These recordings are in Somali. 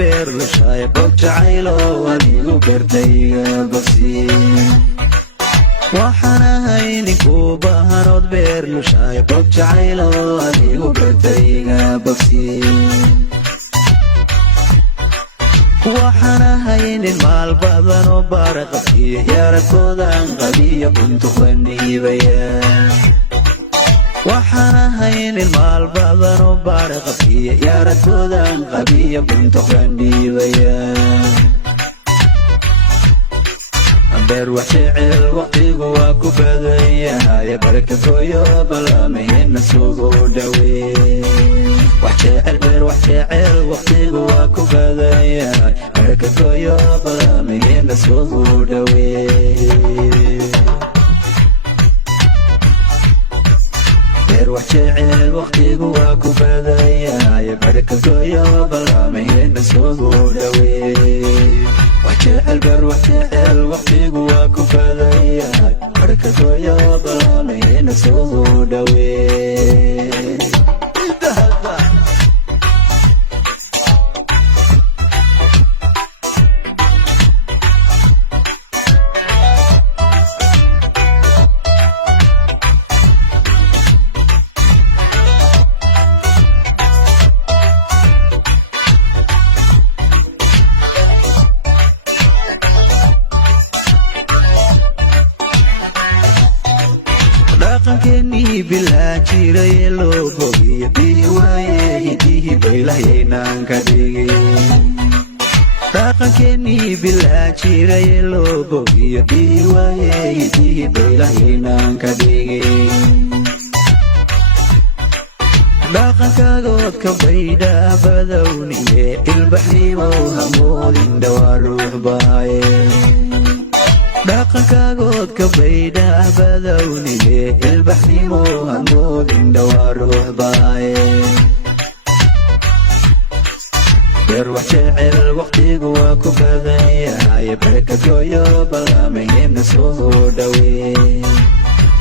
beer lushaay bog jacaylo adigu beertayga bogsiin waxaan ahay ninkuu baahanood beer lushaay bog jacaylo adigu beertayga bogsiin waxaan ahay nin maal badan oo baara qabkiya yaaradkoodan qabiya buntuq bandhiibaya waxaan ahay nin maal badan oo baara qabkiya yaaradkoodan qabiya buntuq bandhiibaya beer wax jecel waqtigu waa ku badan yahay barka gooyo balaamayna sugu dhawee wax jecel beer wax jecel waqtigu waa ku badan yahay barka gooyo balaamayna sugu dhawee beer wax jecel waqtigu waa ku badan yahay barka gooyo balaamayna sugu dhawee وجعل بر وجعل وقتي جواك فذايا بركة ويا ظلامين سوداوي كني بالهاجر يلو بوي بيوايه هديه بيلهينان كديغي كني بالهاجر يلو بوي بيوايه هديه بيلهينان كديغي كاغود كبيدا بدوني البحري وهمول دواروح باي كاغود كبيدا بدوني البحري وهمول دواروح باي يروح شعر وقتي جواك بذايا يبرك جويو بلامين سوداوي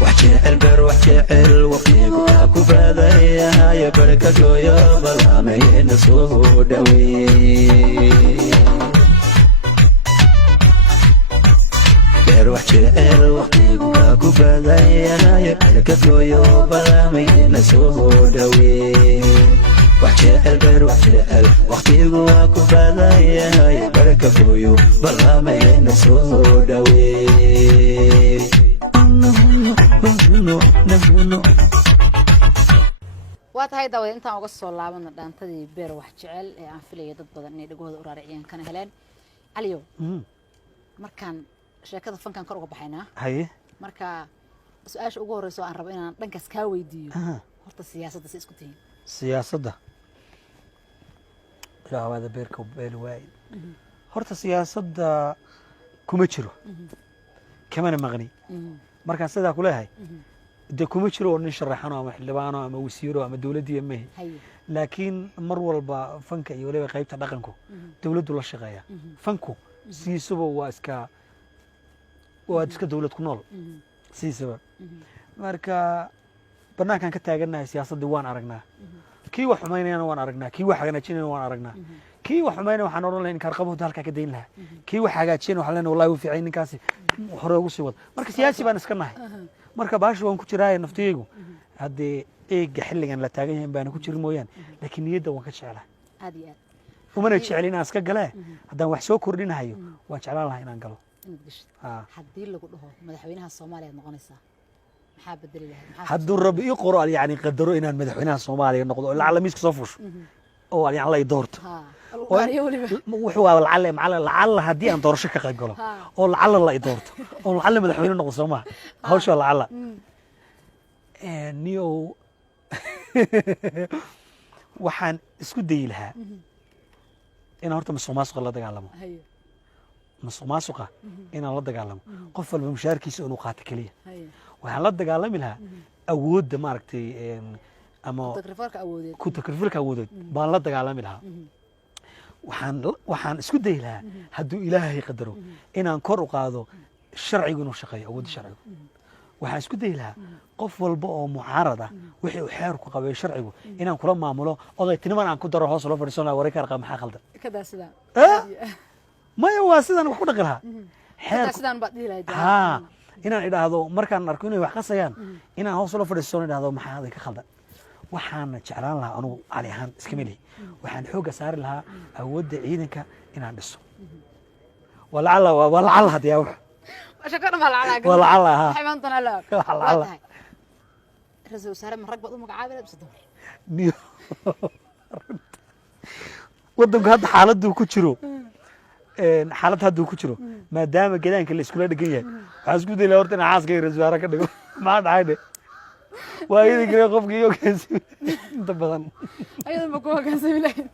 وحشعل بر وحشعل وقتي جواك بذايا يبرك جويو بلامين سوداوي روح شعر وقتي جواك بذايا يبرك جويو بلامين سوداوي وحشعل بر وحشعل وقتي جواك بذايا يبرك جويو بلامين سوداوي واتهاي داوي intaan uga soo laabana dhaantadii beer wax jecel ee aan filayo dad badan inay dhagooda u raariciyaan kana heleen aliyo markaan sheekada fankan kor uga baxaynaa haye marka su'aasha ugu horeyso aan rabo inaan dhankaas ka weydiiyo horta siyaasadda si isku tihiin siyaasadda ilaawada beerka beel waay horta siyaasadda kuma jiro kamana maqni markaan sidaa ku leeyahay de kuma jiro nin sharaxano ama xildhibaano ama wasiiro ama dawladda ma laakiin mar walba fanka iyo waliba qaybta dhaqanku dawladdu la shaqeeya fanku siisaba waa iska dawlad ku nool siisaba marka banaankan ka taaganahay siyaasadda waan aragnaa kii wax xumaynayna waan aragnaa kii wax hagaajinayna waan aragnaa kii wax xumaynayna waxaan oran lahayn karqabada halka ka deyn lahaa kii wax hagaajinayna waxaan leenahay wallahi wuu fiicay ninkaasi hore ugu sii wad marka siyaasi baan iska nahay marka baash waan ku jiraa naftaygu hadee eega xilligan la taagan yahay baan ku jirin mooyaan laakiin niyadda waan ka jeclaa aad iyo aad umana jecelina iska galaa hadaan wax soo kordhinayo waan jeclaan lahaa inaan galo haddii lagu dhaho madaxweynaha Soomaaliya noqonaysaa maxaa bedeli lahayd hadduu rabbi ii qoro yani qadaro inaan madaxweynaha Soomaaliya noqdo lacala miiska soo fuusho oo yani la doorto wuxuu lacala haddii aan doorasho ka qayb galo oo lacala la doorto oo lacala madaxweyne noqdo Soomaaliya hawsha lacala niyo waxaan isku dayi lahaa in horta musuqmaasuqa la dagaalamo musuqmaasuqa inaan la dagaalamo qof walba mushaarkiisa inuu qaato kaliya waxaan la dagaalami lahaa awoodda maaragtay ama ku takrifalka awoodeed baan la dagaalami lahaa waxaan isku dayi lahaa hadduu ilaahay qadaro inaan kor u qaado sharcigu inuu shaqeeyo awoodda sharcigu waxaan isku dayi lahaa qof walba oo mucaarad ah wixii uu xeerku qabay sharcigu inaan kula maamulo odaytiniman aan ku daro hoos loo fadhiisanayo wareer ka maxaa khaldan kada sida maya waa sidaan wax ku dhaqi lahaa kada sidaan baad dhiilay haa inaan idhaahdo markaan arko inay wax qasayaan inaan hoos loo fadhiisano idhaahdo maxaa aday ka khaldan waxaan jeclaan lahaa anugu cali ahaan iska meli waxaan xoogga saari lahaa awoodda ciidanka inaan dhiso walacalla hadii wax shaqada ma lacag walacalla ha xaymantana la walacalla rasul saare ma rag baad u magacaabay bas dumar wadanku hadda xaaladdu ku jiro xaalad hadduu ku jiro maadaama gedaanka la iskula dhegan yahay waxaa isku dayla horta inaan xaaskayga rasul wasaare ka dhigo maxaa dhacay dhe waa idin kale qofkii ogaansami inta badan ayadoo ma ku ogaansami lahayn